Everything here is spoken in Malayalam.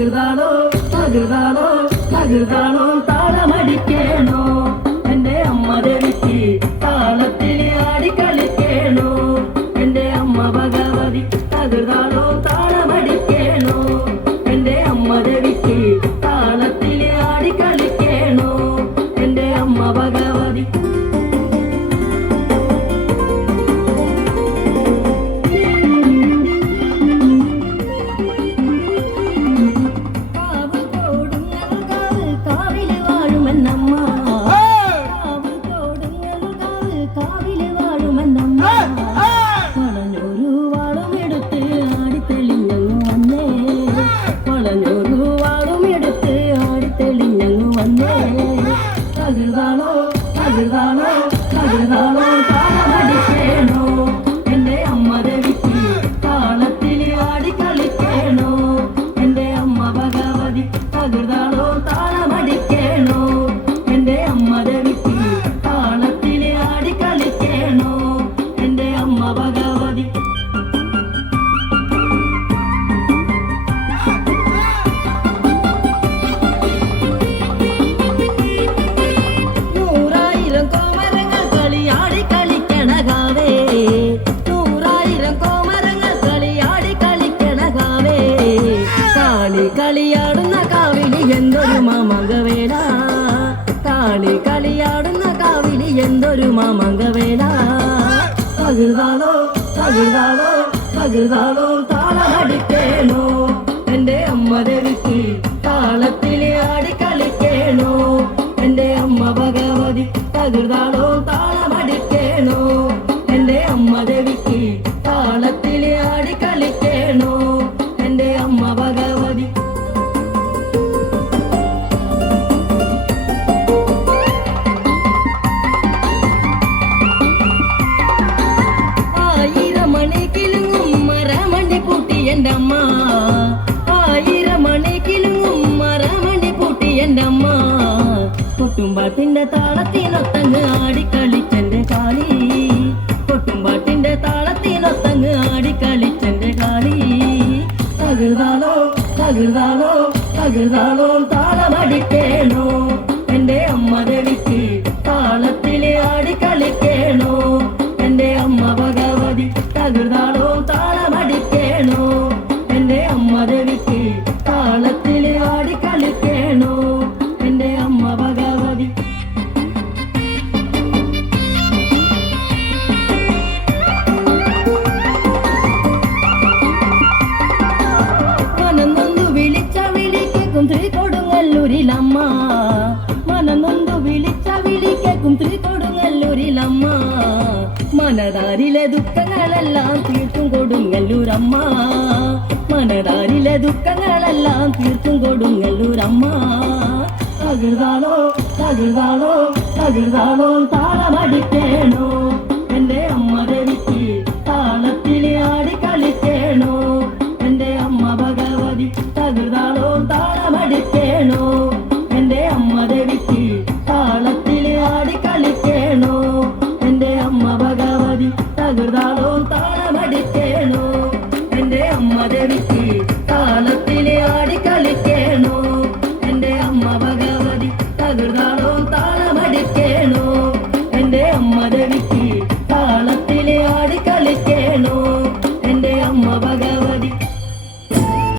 തകർതാണോ തകർതാണോ തകർതാണോ gonna എന്തൊരു മാമകവേല താളി കളിയാടുന്ന കാവിലി എന്തൊരു മാമകവേല പകിഴ്വാളോ പകിഴ്വാളോ പകിഴ്വാളോ താളമടിക്കേണോ? എന്റെ അമ്മ രവിക്ക് താളത്തിൽ ആടി കളിക്കേണോ? എന്റെ അമ്മ ഭഗവതി പകിഴ്വാളോ കൊട്ടുംപാട്ടിന്റെ താളത്തിനൊത്തങ്ങ് ആടിക്കളിച്ചെന്റെ കാളി. കൊട്ടുംപാട്ടിന്റെ താളത്തിനൊത്തങ്ങ് ആടിക്കളിച്ചെന്റെ കാളി. തകർതാളോ തകർതാളോ തകർതാളോ കൊടുങ്ങല്ലൂരിലമ്മ മനനൊന്നു വിളിച്ച വിളി കേൾക്കും തിരുകൊടുങ്ങല്ലൂരിലമ്മ. മനതാരിലെ ദുഃഖങ്ങളെല്ലാം തീർക്കും കൊടുങ്ങല്ലൂരമ്മ. മനതാരിലെ ദുഃഖങ്ങളെല്ലാം തീർക്കും കൊടുങ്ങല്ലൂരമ്മ. തകിഴ്വാളോ തകിഴ്വാളോ തകിഴ്വാളോ താളമടിക്കേണോ? വേദിക്ക് താളത്തിൽ ആടി കളിക്കേണോ? എന്റെ അമ്മ ഭഗവതി തകർതാളോ താളമടിക്കേണോ? എന്റെ അമ്മ ദേവിക്ക് താളത്തിൽ